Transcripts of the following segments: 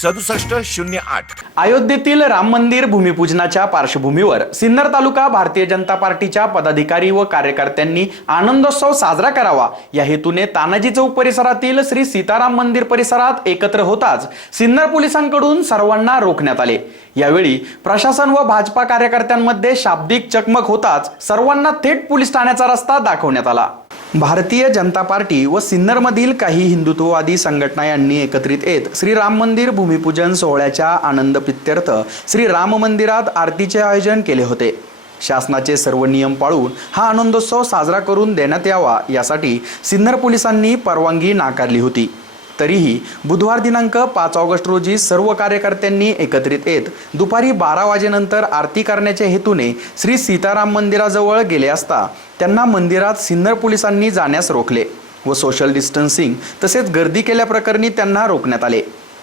सदुसष्ट शून्य आठ. अयोध्येतील राम मंदिर भूमिपूजनाच्या पार्श्वभूमीवर सिन्नर तालुका भारतीय जनता पार्टीच्या पदाधिकारी व कार्यकर्त्यांनी आनंदोत्सव साजरा करावा. या हेतूने तानाजी चौक परिसरातील श्री सीताराम मंदिर परिसरात एकत्र होताच सिन्नर पोलिसांकडून सर्वांना रोखण्यात आले. यावेळी प्रशासन व भाजपा कार्यकर्त्यांमध्ये शाब्दिक चकमक होताच सर्वांना थेट पोलीस ठाण्याचा रस्ता दाखवण्यात आला. भारतीय जनता पार्टी व सिन्नरमधील काही हिंदुत्ववादी संघटना यांनी एकत्रित येत श्री राम मंदिर भूमिपूजन सोहळ्याच्या आनंद प्रित्यर्थ श्री राम मंदिरात आरतीचे आयोजन केले होते. शासनाचे सर्व नियम पाळून हा आनंदोत्सव साजरा करून देण्यात यावा यासाठी सिन्नर पोलिसांनी परवानगी नाकारली होती. तरीही बुधवार दिनांक पाच ऑगस्ट रोजी सर्व कार्यकर्त्यांनी एकत्रित येत दुपारी बारा वाजेनंतर आरती करण्याच्या हेतूने श्री सीताराम मंदिराजवळ गेले असता त्यांना मंदिरात सिन्नर पोलिसांनी जाण्यास रोखले व सोशल डिस्टन्सिंग तसेच गर्दी केल्याप्रकरणी त्यांना रोखण्यात आले.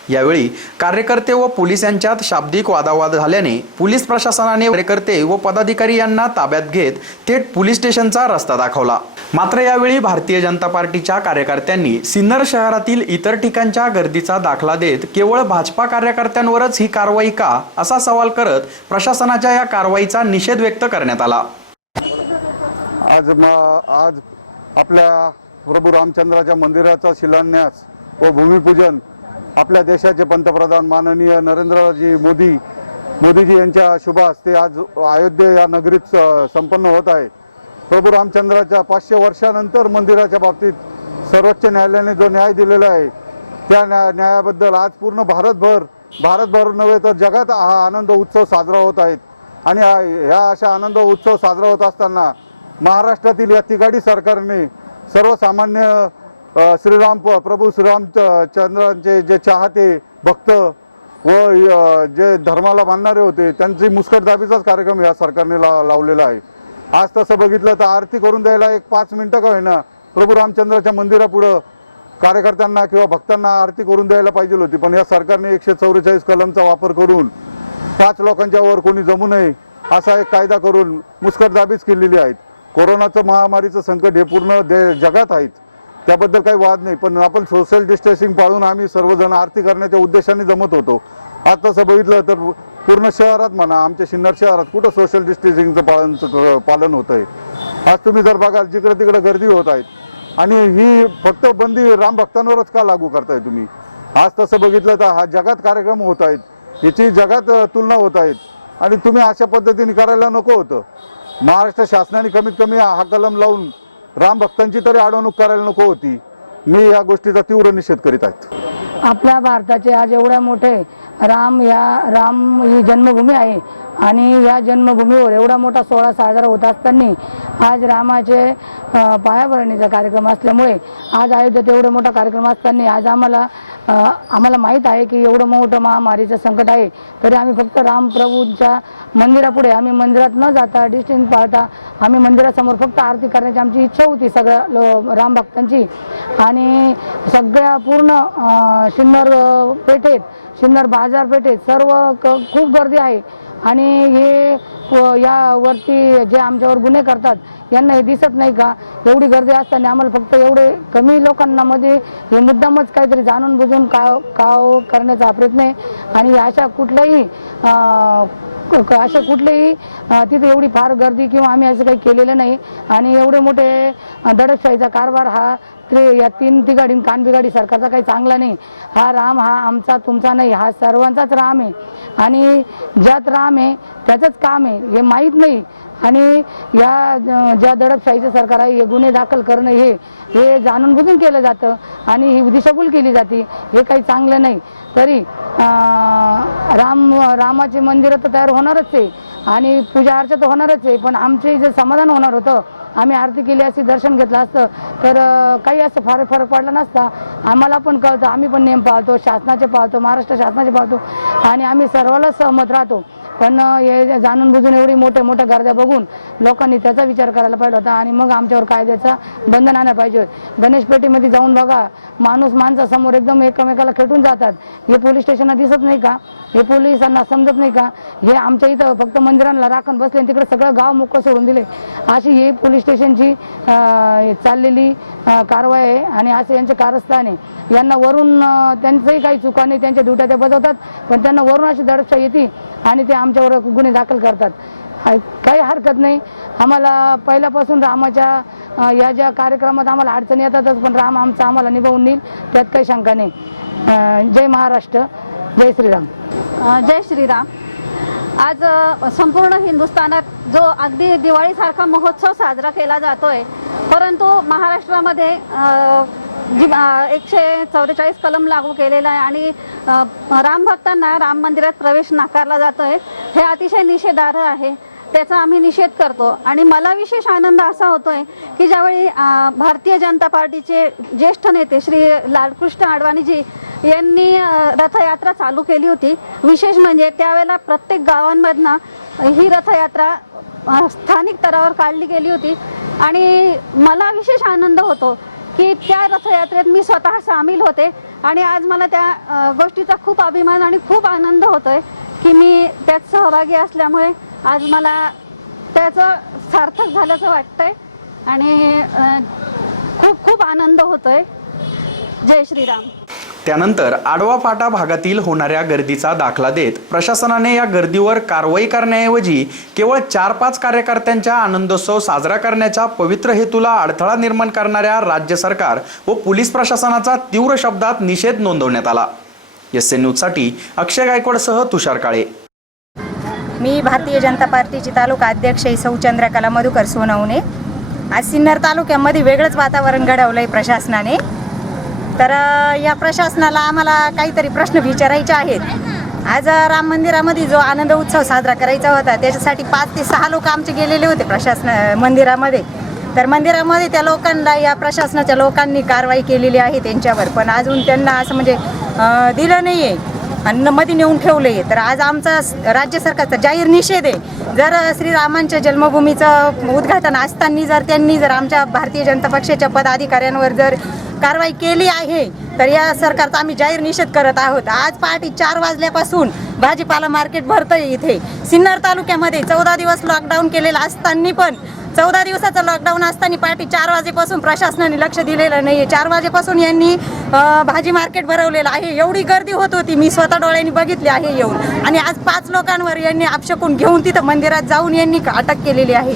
यावेळी कार्यकर्ते व पोलीस यांच्यात शाब्दिक वादावाद झाल्याने पोलीस प्रशासनाने कार्यकर्ते व पदाधिकारी यांना ताब्यात घेत थेट पोलीस स्टेशनचा रस्ता दाखवला. मात्र यावेळी भारतीय जनता पार्टीच्या कार्यकर्त्यांनी सिन्नर शहरातील इतर ठिकाणच्या गर्दीचा दाखला देत केवळ भाजपा कार्यकर्त्यांवरच ही कारवाई का असा सवाल करत प्रशासनाच्या या कारवाईचा निषेध व्यक्त करण्यात आला. आज आज आपल्या प्रभू रामचंद्राच्या मंदिराचा शिलान्यास व भूमिपूजन आपल्या देशाचे पंतप्रधान माननीय नरेंद्रजी मोदी मोदीजी यांच्या शुभ हस्ते आज अयोध्ये या नगरीत स- संपन्न होत आहे. प्रभू रामचंद्राच्या पाचशे वर्षानंतर मंदिराच्या बाबतीत सर्वोच्च न्यायालयाने जो न्याय दिलेला आहे त्या न्याय न्यायाबद्दल आज पूर्ण भारतभर भारतभर नव्हे तर जगात हा आनंद उत्सव साजरा होत आहेत. आणि ह्या अशा आनंद उत्सव साजरा होत असताना महाराष्ट्रातील या तिघाडी सरकारने सर्वसामान्य श्रीराम प- प्रभू श्रीराम चंद्रांचे जे चाहते भक्त व जे धर्माला मानणारे होते त्यांची मुस्कटदाबीचाच कार्यक्रम या सरकारने ला- लावलेला आहे. आज तसं बघितलं तर आरती करून द्यायला एक पाच मिनिटं का होईना प्रभू रामचंद्राच्या मंदिरापुढं कार्यकर्त्यांना किंवा भक्तांना आरती करून द्यायला पाहिजे होती पण या सरकारने एकशे चौवेचाळीस कलमचा वापर करून पाच लोकांच्या वर कोणी जमू नये असा एक कायदा करून मुस्कटदाबीच केलेली आहेत. कोरोनाचं महामारीचं संकट हे पूर्ण दे जगात आहेत. त्याबद्दल काही वाद नाही पण आपण सोशल डिस्टन्सिंग पाळून आम्ही सर्वजण आरती करण्याच्या उद्देशाने जमत होतो. आज तसं बघितलं तर पूर्ण शहरात म्हणा आमच्या सिन्नर शहरात कुठं सोशल डिस्टन्सिंगचं पालन पालन होत आहे आज तुम्ही जर बघाल जिकडे तिकडे गर्दी होत आहेत आणि ही फक्त बंदी राम भक्तांवरच का लागू करताय तुम्ही? आज तसं बघितलं तर हा जगात कार्यक्रम होत आहेत. याची जगात तुलना होत आहेत. आणि तुम्ही अशा पद्धतीने करायला नको होतं. महाराष्ट्र शासनाने कमीत कमी हा कलम लावून राम भक्तांची तरी अडवणूक करायला नको होती. मी या गोष्टीचा तीव्र निषेध करीत आहेत आपल्या भारताचे आज एवढ्या मोठे राम या राम ही जन्मभूमी आहे. आणि या जन्मभूमीवर एवढा मोठा सोहळा साजरा होत असताना आज रामाचे पायाभरणीचा कार्यक्रम असल्यामुळे आज अयोध्येत एवढा मोठा कार्यक्रम असताना आज आम्हाला आम्हाला माहीत आहे की एवढं मोठं महामारीचं संकट आहे. तरी आम्ही फक्त रामप्रभूंच्या मंदिरापुढे आम्ही मंदिरात न जाता डिस्टन्स पाळता आम्ही मंदिरासमोर फक्त आरती करण्याची आमची इच्छा होती सगळ्या लो- राम भक्तांची. आणि सगळ्या पूर्ण शिन्नर सिन्नर पेठेत सिन्नर बाजारपेठेत सर्व क- खूप गर्दी आहे. आणि हे यावरती जे आमच्यावर गुन्हे करतात यांना हे दिसत नाही का? एवढी गर्दी असताना आम्हाला फक्त एवढे कमी लोकांना मध्ये हे मुद्दामच काहीतरी जाणून बुजून काव काव करण्याचा प्रयत्न आहे. आणि अशा कुठल्याही अशा कुठलेही तिथे एवढी फार गर्दी किंवा आम्ही असं काही केलेलं नाही. आणि एवढे मोठे दडपशाहीचा कारभार हा त्रे या तीन तिघाडी कान बिघाडी सरकारचा काही चांगला नाही. हा राम हा आमचा तुमचा नाही. हा सर्वांचाच राम आहे. आणि ज्यात राम आहे त्याचंच काम आहे. हे माहीत नाही. आणि या ज्या दडपशाहीचं सरकार आहे हे गुन्हे दाखल करणं हे हे जाणून बुजून केलं जातं. आणि ही दिशाभूल केली जाते. हे काही चांगलं नाही. तरी राम रामाचे मंदिर तर तयार होणारच आहे. आणि पूजा अर्चा तर होणारच आहे. पण आमचे जे समाधान होणार होतं आम्ही आरती केली असती दर्शन घेतलं असतं. तर काही असं फार फरक पडला नसता. आम्हाला पण कळतं आम्ही पण नेम पाळतो शासनाचे पाळतो महाराष्ट्र शासनाचे पाळतो. आणि आम्ही सर्वाला सहमत राहतो. पण हे जाणून बुजून एवढी मोठे मोठ्या गर्द्या बघून लोकांनी त्याचा विचार करायला पाहिजे होता आणि मग आमच्यावर कायद्याचा बंधन आणायला पाहिजे. गणेशपेठीमध्ये जाऊन बघा माणूस माणसासमोर एकदम एकमेकाला खेटून जातात. हे पोलीस स्टेशनला दिसत नाही का? हे पोलिसांना समजत नाही का? हे आमच्या इथं फक्त मंदिरांना राखण बसले आणि तिकडे सगळं गाव मोकळं सोडून दिले. अशी ही पोलीस स्टेशनची चाललेली कारवाई आहे आणि असे यांचे कारस्थान आहे. यांना वरून त्यांचंही काही चुका नाही त्यांच्या ड्युट्या ते बजावतात पण त्यांना वरून अशी दडपशा येते आणि ते आमच्यावर गुन्हे दाखल करतात. काही हरकत नाही. आम्हाला पहिल्यापासून रामाच्या या ज्या कार्यक्रमात आम्हाला अडचणी येतातच पण राम आमचा आम्हाला निभावून नेईल त्यात काही शंका नाही. जय महाराष्ट्र जय श्रीराम. जय श्रीराम. आज संपूर्ण हिंदुस्थानात जो अगदी दिवाळीसारखा महोत्सव साजरा केला जातोय परंतु महाराष्ट्रामध्ये जी एकशे चौवेचाळीस कलम लागू केलेला आहे आणि राम भक्तांना राम मंदिरात प्रवेश नाकारला जातोय. हे अतिशय निषेधार्ह आहे. त्याचा आम्ही निषेध करतो. आणि मला विशेष आनंद असा होतोय की ज्यावेळी भारतीय जनता पार्टीचे ज्येष्ठ नेते श्री लालकृष्ण अडवाणीजी यांनी रथयात्रा चालू केली होती. विशेष म्हणजे त्यावेळेला प्रत्येक गावांमधनं ही रथयात्रा स्थानिक स्तरावर काढली गेली होती. आणि मला विशेष आनंद होतो की त्या रथयात्रेत मी स्वतः सामील होते. आणि आज मला त्या गोष्टीचा खूप अभिमान आणि खूप आनंद होतोय की मी त्यात सहभागी असल्यामुळे आज मला त्याचं सार्थक झाल्याचं वाटतंय. आणि खूप खूप आनंद होतोय. जय श्रीराम. त्यानंतर आडवा फाटा भागातील होणाऱ्या गर्दीचा दाखला देत प्रशासनाने या गर्दीवर कारवाई करण्याऐवजी केवळ चार पाच कार्यकर्त्यांच्या आनंदोत्सव साजरा करण्याच्या पवित्र हेतूला अडथळा निर्माण करणाऱ्या राज्य सरकार व पोलीस प्रशासनाचा तीव्र शब्दात निषेध नोंदवण्यात आला. एस एन न्यूजसाठी अक्षय गायकवाडसह तुषार काळे. मी भारतीय जनता पार्टीची तालुका अध्यक्ष सौ चंद्रकला मधुकर सोनवणे. आज सिन्नर तालुक्यामध्ये वेगळंच वातावरण घडवलं आहे प्रशासनाने. तर या प्रशासनाला आम्हाला काहीतरी प्रश्न विचारायचे आहेत. आज राम मंदिरामध्ये जो आनंद उत्सव साजरा करायचा होता त्याच्यासाठी पाच ते सहा लोक आमचे गेलेले होते प्रशासन मंदिरामध्ये. तर मंदिरामध्ये त्या लोकांना या प्रशासनाच्या लोकांनी कारवाई केलेली आहे त्यांच्यावर. पण अजून त्यांना असं म्हणजे दिलं नाही आहे आणि मध्ये नेऊन ठेवले तर आज आमचा राज्य सरकारचा जाहीर निषेध आहे. जर श्रीरामांच्या जन्मभूमीचं उद्घाटन असताना जर त्यांनी जर आमच्या भारतीय जनता पक्षाच्या पदाधिकाऱ्यांवर जर कारवाई केली आहे तर या सरकारचा आम्ही जाहीर निषेध करत आहोत. आज पहाटे चार वाजल्यापासून भाजीपाला मार्केट भरतंय इथे. सिन्नर तालुक्यामध्ये चौदा दिवस लॉकडाऊन केलेलं असताना पण चौदा दिवसाचं लॉकडाऊन असताना पार्टी चार वाजेपासून प्रशासनाने लक्ष दिलेलं नाही चार वाजेपासून यांनी भाजी मार्केट भरवलेलं आहे. एवढी गर्दी होत होती. मी स्वतः डोळ्यांनी बघितली आहे येऊन. आणि आज पाच लोकांवर यांनी आपशकून घेऊन तिथं मंदिरात जाऊन यांनी अटक केलेली आहे.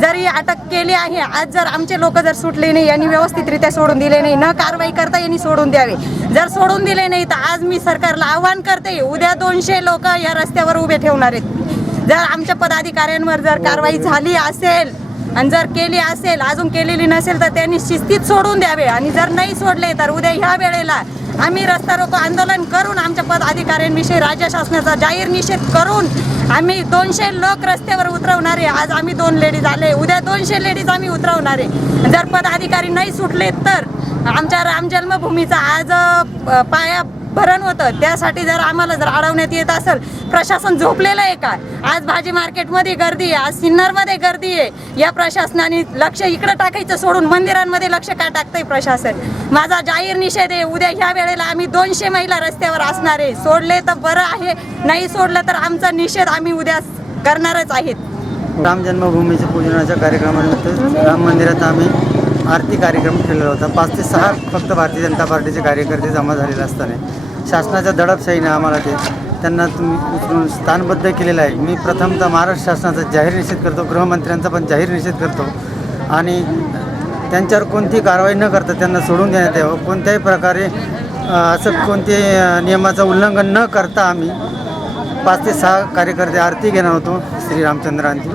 जर ही अटक केली आहे आज जर आमचे लोक जर सुटले नाही यांनी व्यवस्थितरित्या सोडून दिले नाही न कारवाई करता यांनी सोडून द्यावे. जर सोडून दिले नाही तर आज मी सरकारला आव्हान करते उद्या दोनशे लोक या रस्त्यावर उभे ठेवणार आहेत. जर आमच्या पदाधिकाऱ्यांवर जर कारवाई झाली असेल आणि जर केली असेल अजून केलेली नसेल तर त्यांनी शिस्तीत सोडून द्यावे. आणि जर नाही सोडले तर उद्या ह्या वेळेला आम्ही रस्ता रोको आंदोलन करून आमच्या पदाधिकाऱ्यांविषयी राज्य शासनाचा जाहीर निषेध करून आम्ही दोनशे लोक रस्त्यावर उतरवणारे. आज आम्ही दोन लेडीज आले. उद्या दोनशे लेडीज आम्ही उतरवणारे. जर पदाधिकारी नाही सुटले तर आमच्या राम जन्मभूमीचा आज पाया भरण होतं. त्यासाठी जर आम्हाला जर अडवण्यात येत असेल प्रशासन झोपलेलं आहे का? आज भाजी मार्केटमध्ये गर्दी आहे आज सिन्नरमध्ये गर्दी आहे. या प्रशासनाने लक्ष इकडं टाकायचं सोडून मंदिरांमध्ये लक्ष का टाकतंय प्रशासन? माझा जाहीर निषेध आहे उद्या ह्या वेळेला आम्ही दोनशे महिला रस्त्यावर असणार आहे. सोडले तर बरं आहे नाही सोडलं तर आमचा निषेध आम्ही उद्या करणारच आहेत. राम जन्मभूमीच्या पूजनाच्या कार्यक्रमानिमित्त राम मंदिरात आम्ही आरती कार्यक्रम ठेवलेला होता. पाच ते सहा फक्त भारतीय जनता पार्टीचे कार्यकर्ते जमा झालेले असताना. शासनाच्या दडपशाहीने आम्हाला ते त्यांना तुम्ही उचलून स्थानबद्ध केलेलं आहे. मी प्रथमतः महाराष्ट्र शासनाचा जाहीर निषेध करतो गृहमंत्र्यांचा पण जाहीर निषेध करतो. आणि त्यांच्यावर कोणती कारवाई न करता त्यांना सोडून देण्यात यावं. कोणत्याही प्रकारे असं कोणते नियमाचं उल्लंघन न करता आम्ही पाच ते सहा कार्यकर्ते आरती घेणार होतो श्री रामचंद्रांची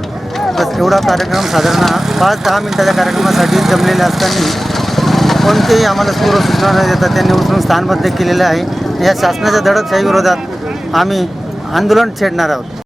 बस एवढा कार्यक्रम साधारण पाच दहा मिनिटाच्या कार्यक्रमासाठी जमलेले असताना कोणतेही आम्हाला पूर्व सूचना न देता त्यांनी उचलून स्थानबद्ध केलेलं आहे. या शासनाच्या दडपशाही विरोधात आम्ही आंदोलन छेडणार आहोत.